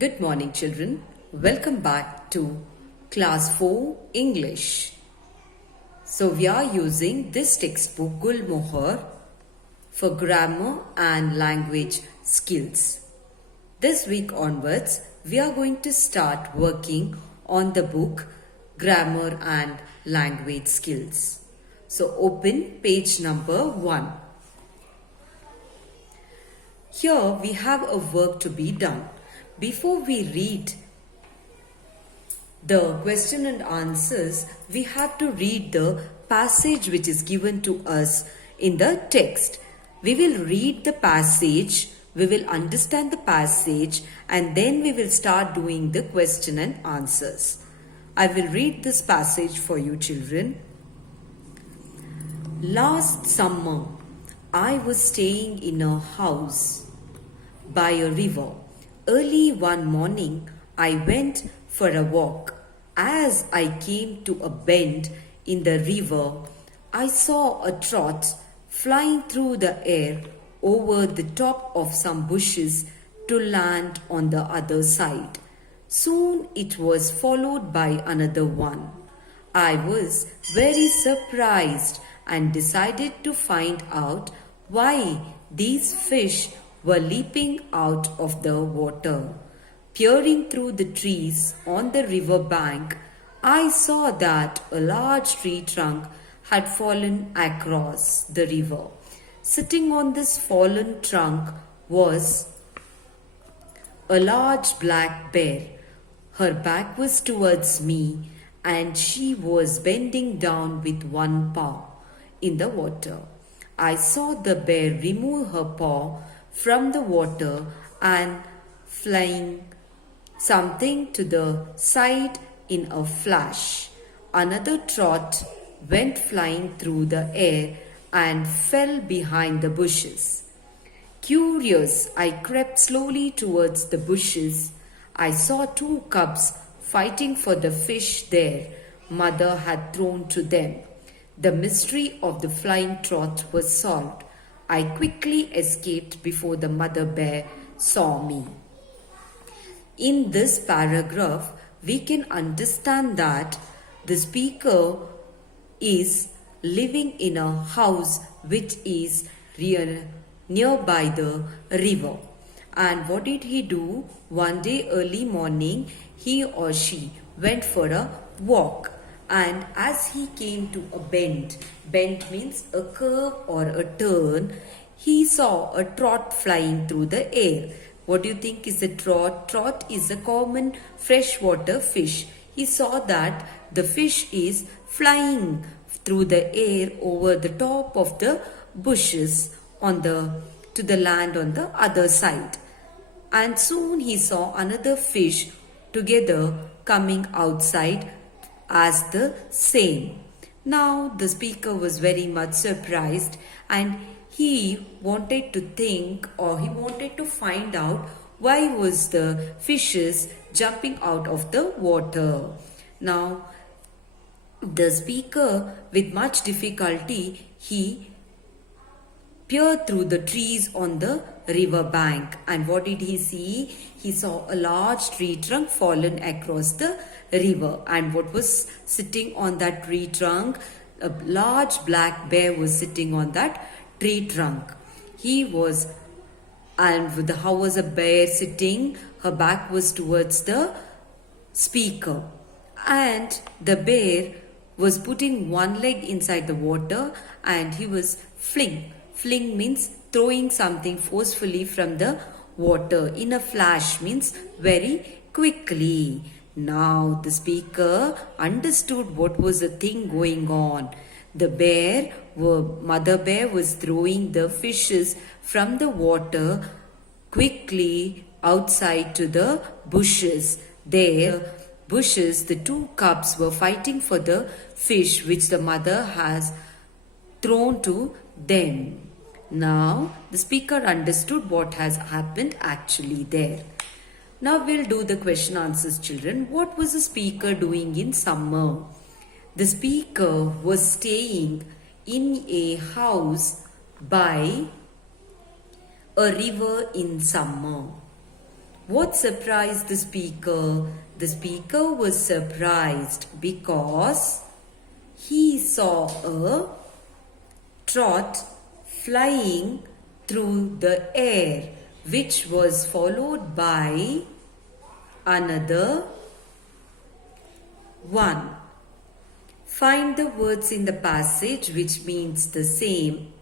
Good morning, children. Welcome back to Class 4 English. So, we are using this textbook Gulmohar for grammar and language skills. This week onwards, we are going to start working on the book Grammar and Language Skills. So, open page number 1. Here we have a work to be done. Before we read the question and answers, we have to read the passage which is given to us in the text. We will read the passage, we will understand the passage, and then we will start doing the question and answers. I will read this passage for you, children. Last summer, I was staying in a house by a river. Early one morning, I went for a walk. As I came to a bend in the river, I saw a trot flying through the air over the top of some bushes to land on the other side. Soon it was followed by another one. I was very surprised and decided to find out why these fish were leaping out of the water. Peering through the trees on the river bank, I saw that a large tree trunk had fallen across the river. Sitting on this fallen trunk was a large black bear. Her back was towards me, and she was bending down with one paw in the water. I saw the bear remove her paw from the water and fling something to the side in a flash. Another trot went flying through the air and fell behind the bushes. Curious, I crept slowly towards the bushes. I saw two cubs fighting for the fish their mother had thrown to them. The mystery of the flying trot was solved. I quickly escaped before the mother bear saw me. In this paragraph, we can understand that the speaker is living in a house which is nearby the river. And what did he do? One day early morning, he or she went for a walk. And as he came to a bend means a curve or a turn, he saw a trot flying through the air. What do you think is a trot? Trot is a common freshwater fish. He saw that the fish is flying through the air over the top of the bushes to the land on the other side. And soon he saw another fish together coming outside as the same. Now the speaker was very much surprised, and he wanted to think, or he wanted to find out why was the fishes jumping out of the water. Now the speaker, with much difficulty, he peered through the trees on the river bank, and what did he see? He saw a large tree trunk fallen across the river, and what was sitting on that tree trunk? A large black bear was sitting on that tree trunk. How was a bear sitting? Her back was towards the speaker, and the bear was putting one leg inside the water, and he was fling means throwing something forcefully from the water. In a flash means very quickly. Now the speaker understood what was the thing going on. The mother bear was throwing the fishes from the water quickly outside to the bushes. There, the two cubs were fighting for the fish which the mother has thrown to them. Now the speaker understood what has happened actually there. Now we'll do the question answers, children. What was the speaker doing in summer? The speaker was staying in a house by a river in summer. What surprised the speaker? The speaker was surprised because he saw a trot flying through the air, which was followed by another one. Find the words in the passage which means the same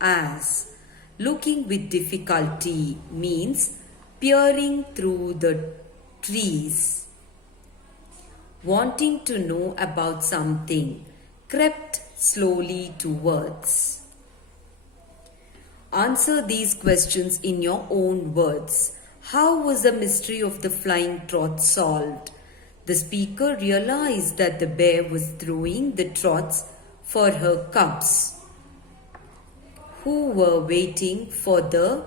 as. Looking with difficulty means peering through the trees. Wanting to know about something, crept slowly towards. Answer these questions in your own words. How was the mystery of the flying trot solved? The speaker realized that the bear was throwing the trots for her cubs, who were waiting for the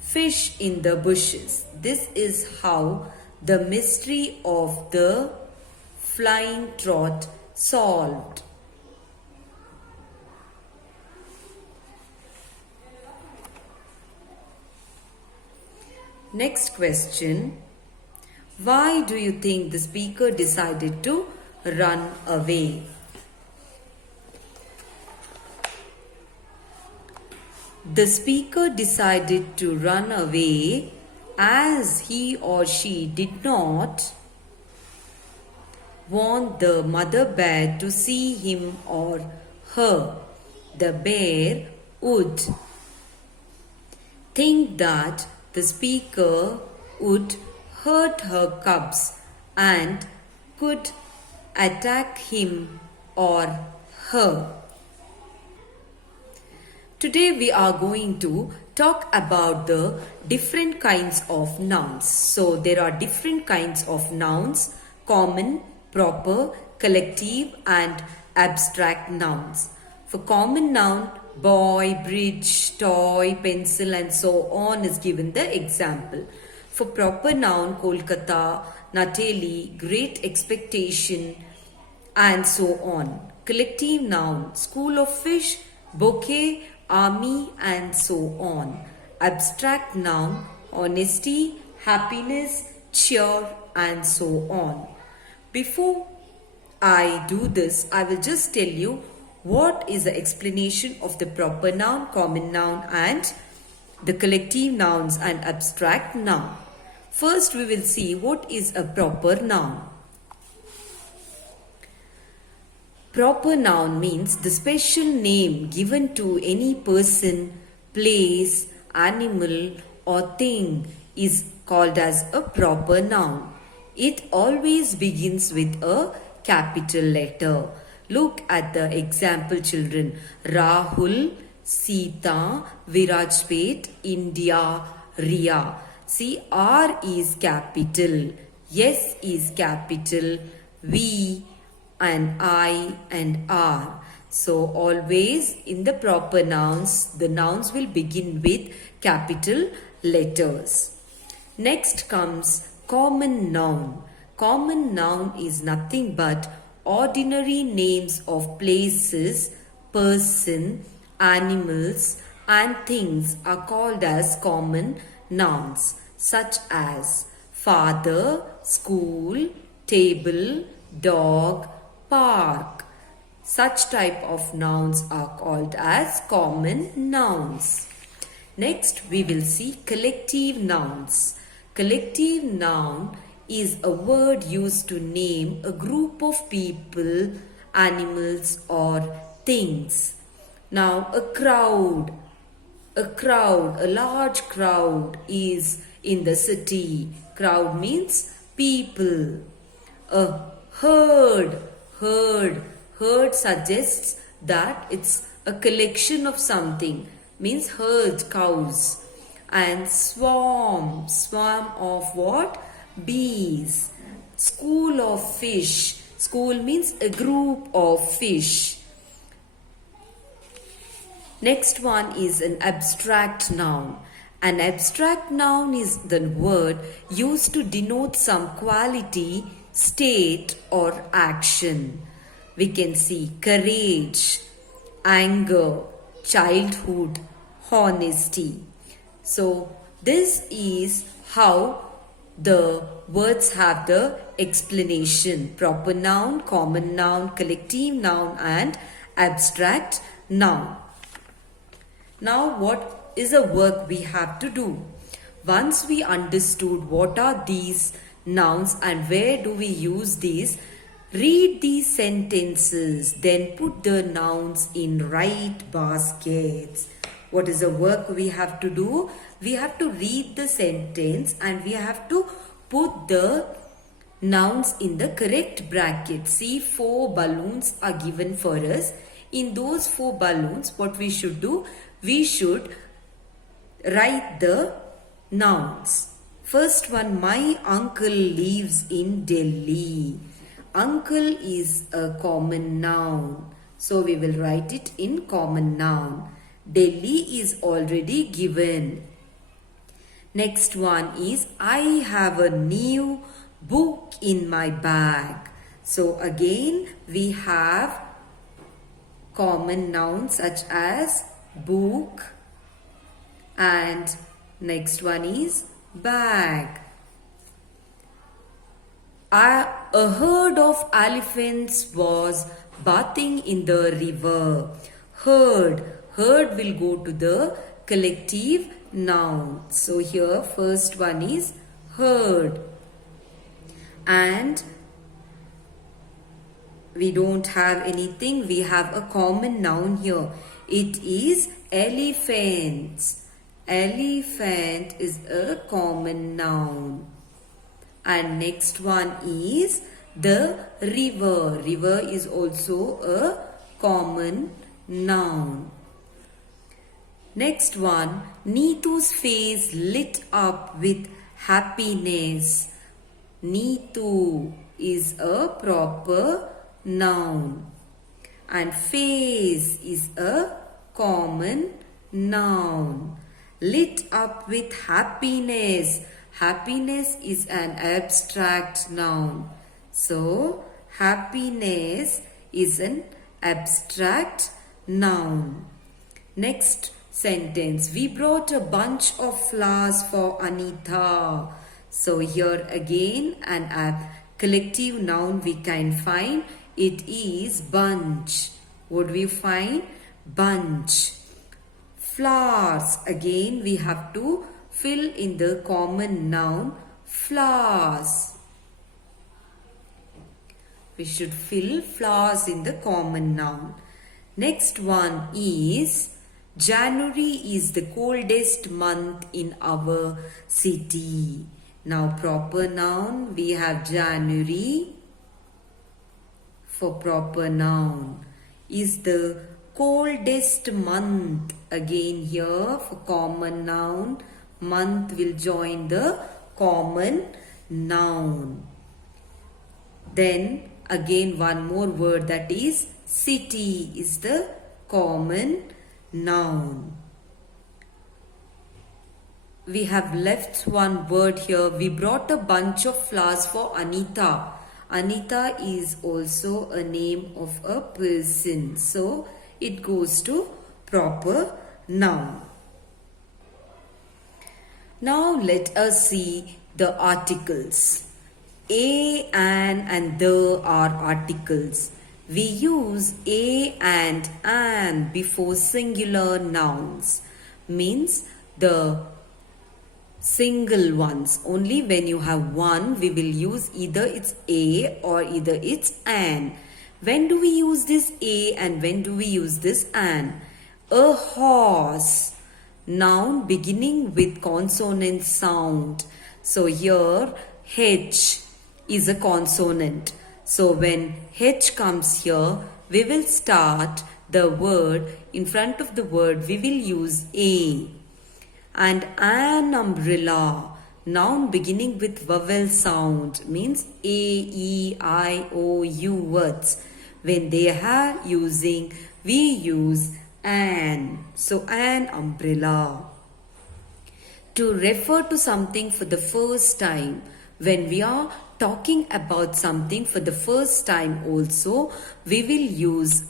fish in the bushes. This is how the mystery of the flying trot solved. Next question. Why do you think the speaker decided to run away? The speaker decided to run away as he or she did not want the mother bear to see him or her. The bear would think that the speaker would hurt her cubs and could attack him or her. Today we are going to talk about the different kinds of nouns. So there are different kinds of nouns: common, proper, collective and abstract nouns. For common noun, boy, bridge, toy, pencil and so on is given the example. For proper noun, Kolkata, Nateli, great expectation and so on. Collective noun, school of fish, bouquet, army and so on. Abstract noun, honesty, happiness, cheer and so on. Before I do this, I will just tell you what is the explanation of the proper noun, common noun and the collective nouns and abstract noun. First we will see what is a proper noun. Proper noun means the special name given to any person, place, animal or thing is called as a proper noun. It always begins with a capital letter. Look at the example, children. Rahul, Sita, Virajpet, India, Ria. See, R is capital, S is capital, V and I and R. So always in the proper nouns, the nouns will begin with capital letters. Next comes common noun. Common noun is nothing but ordinary names of places, person, animals and things are called as common nouns, such as father, school, table, dog, park. Such type of nouns are called as common nouns. Next we will see collective nouns. Collective noun is a word used to name a group of people, animals or things. Now a crowd, a large crowd is in the city. Crowd means people. A herd suggests that it's a collection of something, means herd, cows. And swarm of what? Bees. School of fish, school means a group of fish. Next one is an abstract noun. An abstract noun is the word used to denote some quality, state or action. We can see courage, anger, childhood, honesty. So this is how the words have the explanation: proper noun, common noun, collective noun and abstract noun. Now what is the work we have to do? Once we understood what are these nouns and where do we use these, read these sentences, then put the nouns in right baskets. What is the work we have to do? We have to read the sentence and we have to put the nouns in the correct bracket. See, 4 balloons are given for us. In those 4 balloons, what we should do? We should write the nouns. First one, my uncle lives in Delhi. Uncle is a common noun. So we will write it in common noun. Delhi is already given. Next one is, I have a new book in my bag. So again we have common nouns such as book, and next one is bag. A herd of elephants was bathing in the river. Herd will go to the collective noun. So here first one is herd, and we don't have anything. We have a common noun here. It is elephants. Elephant is a common noun. And next one is the river. River is also a common noun. Next one, Neetu's face lit up with happiness. Neetu is a proper noun. And face is a common noun. Lit up with happiness. Happiness is an abstract noun. So, happiness is an abstract noun. Next sentence. We brought a bunch of flowers for Anita. So, here again an collective noun we can find. It is bunch. What do we find? Bunch. Flowers. Again we have to fill in the common noun flowers. We should fill flowers in the common noun. Next one is January is the coldest month in our city. Now proper noun we have January. For proper noun is the coldest month. Again here for common noun, month will join the common noun. Then again one more word, that is city is the common noun. We have left one word here. We brought a bunch of flowers for Anita. Anita is also a name of a person. So it goes to proper noun. Now let us see the articles. A, an and the are articles. We use a and an before singular nouns. Means the single ones. Only when you have one, we will use either it's a or either it's an. When do we use this a and when do we use this an? A horse. Noun beginning with consonant sound. So here H is a consonant. So when H comes here, we will start the word. In front of the word, we will use a. And an umbrella, noun beginning with vowel sound, means a, e, I, o, u words. When they are using, we use an. So an umbrella. To refer to something for the first time. When we are talking about something for the first time also, we will use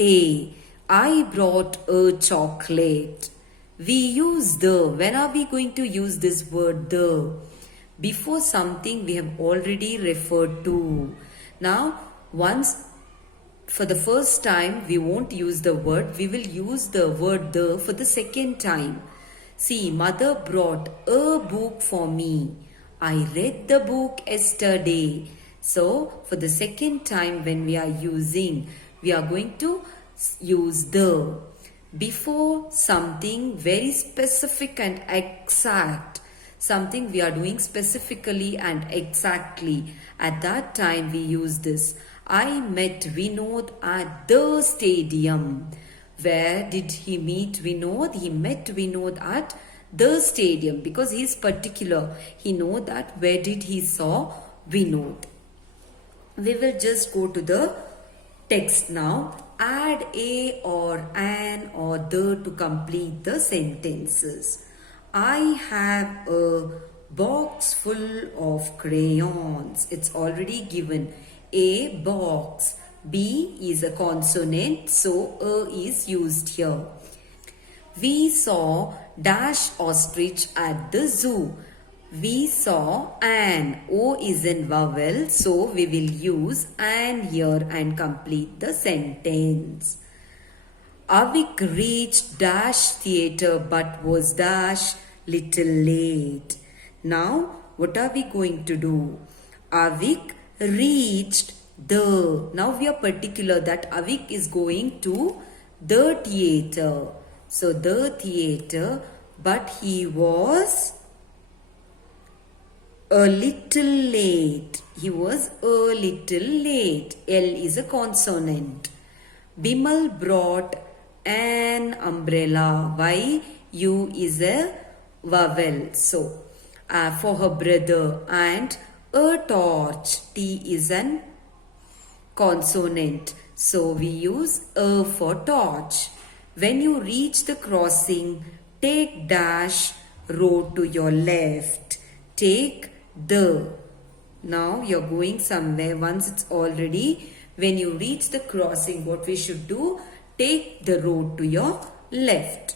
a. I brought a chocolate. We use the. When are we going to use this word the? Before something we have already referred to. Now, once for the first time we won't use the word, we will use the word the for the second time. See, mother brought a book for me. I read the book yesterday. So, for the second time when we are using, we are going to use the. Before something very specific and exact, something we are doing specifically and exactly, at that time we use this. I met Vinod at the stadium. Where did he meet Vinod? He met Vinod at the stadium because he is particular. He know that where did he saw Vinod. We will just go to the text now. Add a or an or the to complete the sentences. I have a box full of crayons. It's already given. A box. B is a consonant, so a is used here. We saw dash ostrich at the zoo. We saw an. O is in vowel, so we will use an here and complete the sentence. Avik reached dash theatre but was dash little late. Now, what are we going to do? Avik reached the. Now we are particular that Avik is going to the theatre. So, the theatre, but he was a little late. He was a little late. L is a consonant. Bimal brought an umbrella. Y, U is a vowel. So, for her brother. And a torch. T is an consonant. So, we use a for torch. When you reach the crossing, take dash road to your left. Take the. Now you're going somewhere. Once it's already, when you reach the crossing, what we should do? Take the road to your left.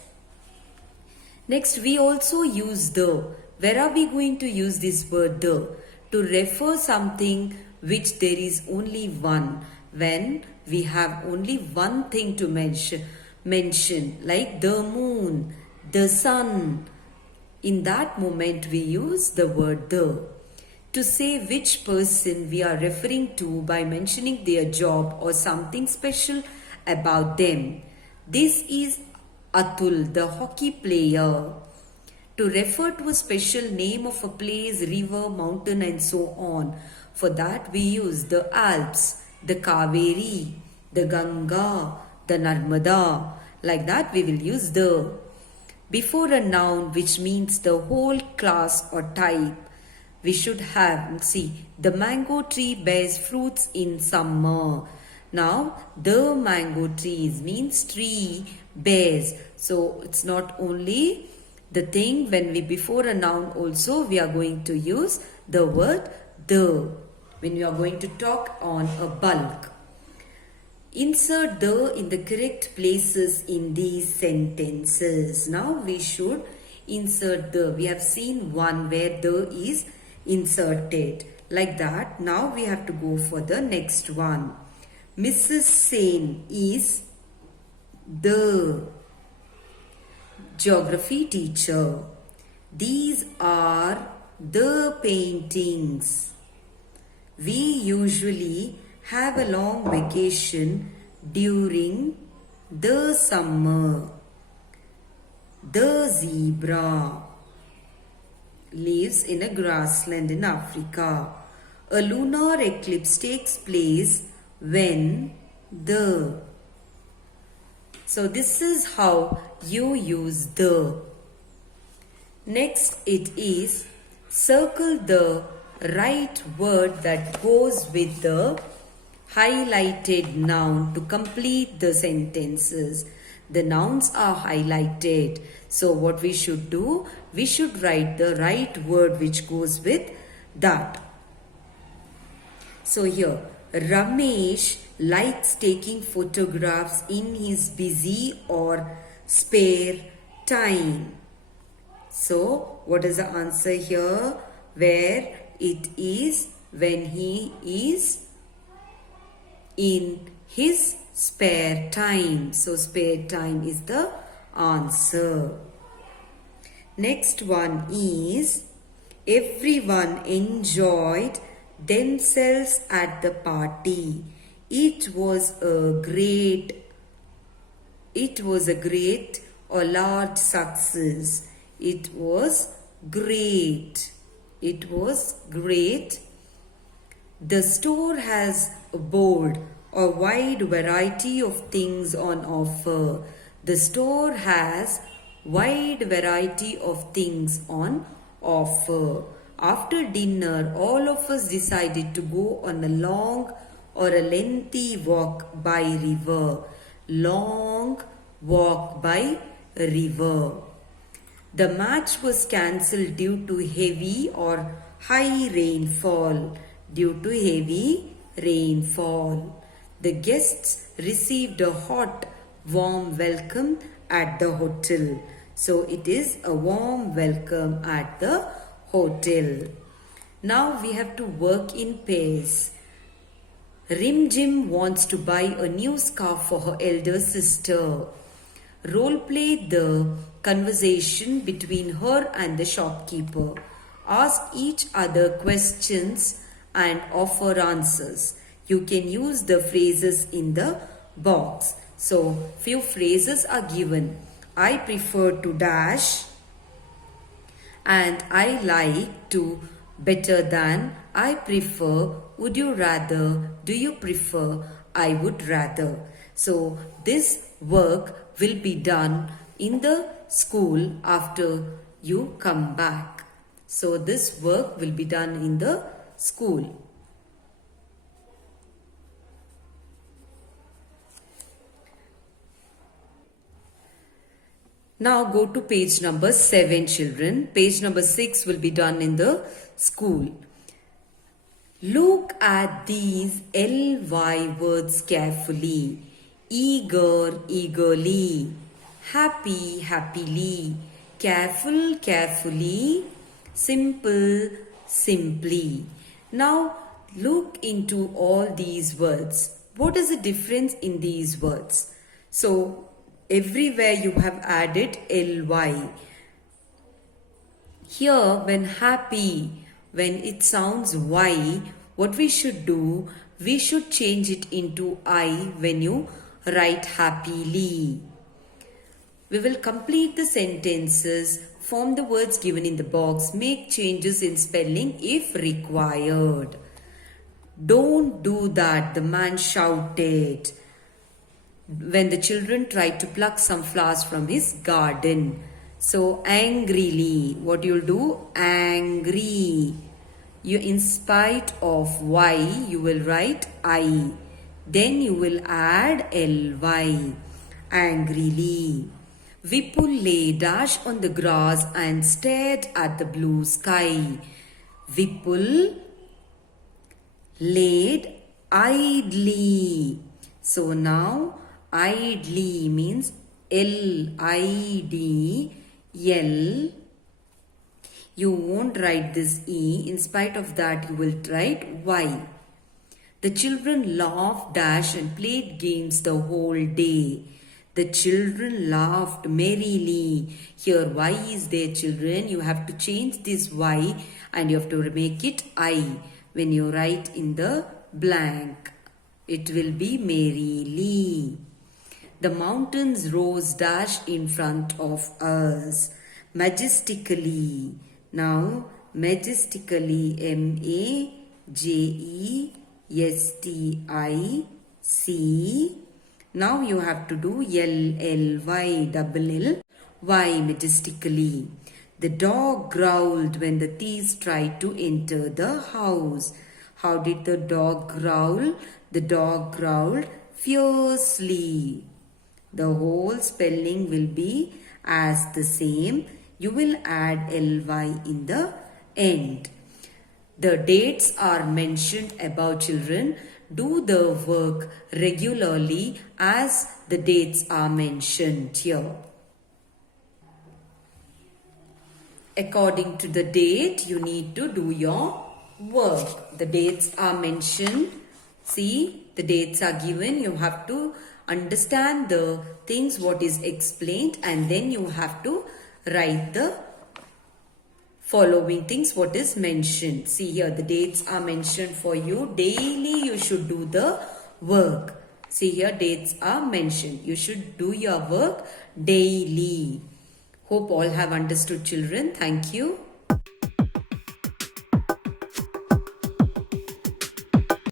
Next, we also use the. Where are we going to use this word the? To refer something which there is only one. When we have only one thing to mention, like the moon, the sun. In that moment we use the word the. To say which person we are referring to by mentioning their job or something special about them. This is Atul, the hockey player. To refer to a special name of a place, river, mountain and so on. For that we use the Alps, the Kaveri, the Ganga, the Narmada. Like that we will use the. Before a noun which means the whole class or type, we should have, see, the mango tree bears fruits in summer. Now, the mango trees means tree bears. So, it's not only the thing, when we before a noun also we are going to use the word the. When we are going to talk on a bulk. Insert the in the correct places in these sentences. Now we should insert the. We have seen one where the is inserted. Like that. Now we have to go for the next one. Mrs. Sen is the geography teacher. These are the paintings. We usually have a long vacation during the summer. The zebra lives in a grassland in Africa. A lunar eclipse takes place when the. So this is how you use the. Next it is circle the right word that goes with the highlighted noun to complete the sentences. The nouns are highlighted. So what we should do? We should write the right word which goes with that. So here, Ramesh likes taking photographs in his busy or spare time. So, what is the answer here? Where it is when he is in his spare time. So, spare time is the answer. Next one is everyone enjoyed themselves at the party. It was a great or large success. It was great. It was great. The store has a board, a wide variety of things on offer. The store has wide variety of things on offer. After dinner, all of us decided to go on a long or a lengthy walk by river. Long walk by river. The match was cancelled due to heavy or high rainfall. Due to heavy rainfall. The guests received a hot, warm welcome at the hotel. So it is a warm welcome at the hotel. Now we have to work in pairs. Rim Jim wants to buy a new scarf for her elder sister. Role play the conversation between her and the shopkeeper. Ask each other questions and offer answers. You can use the phrases in the box. So, few phrases are given. I prefer to dash and I like to, better than, I prefer, would you rather, do you prefer, I would rather. So, this work will be done in the school after you come back. So, this work will be done in the school. Now go to page number 7, children. Page number 6 will be done in the school. Look at these ly words carefully. Eager, eagerly. Happy, happily. Careful, carefully. Simple, simply. Now look into all these words. What is the difference in these words? So everywhere you have added ly. Here when happy, when it sounds y, what we should do, we should change it into I when you write happily. We will complete the sentences, form the words given in the box, make changes in spelling if required. Don't do that, the man shouted when the children tried to pluck some flowers from his garden. So angrily, what you'll do? Angry. You, in spite of y, you will write I. Then you will add ly. Angrily. Vipul lay dash on the grass and stared at the blue sky. Vipul laid idly. So now idly means L-I-D-L. You won't write this E. In spite of that, you will write Y. The children laughed, dashed and played games the whole day. The children laughed merrily. Here Y is there, children. You have to change this Y and you have to make it I when you write in the blank. It will be merrily. The mountains rose dash in front of us. Majestically. Now, majestically, M-A-J-E-S-T-I-C. Now you have to do L-L-Y, double L-Y, majestically. The dog growled when the thieves tried to enter the house. How did the dog growl? The dog growled fiercely. The whole spelling will be as the same. You will add ly in the end. The dates are mentioned above, children. Do the work regularly as the dates are mentioned here. According to the date, you need to do your work. The dates are mentioned. See, the dates are given. You have to understand the things what is explained, and then you have to write the following things what is mentioned. See here, the dates are mentioned for you. Daily you should do the work. See here, dates are mentioned. You should do your work daily. Hope all have understood, children. Thank you.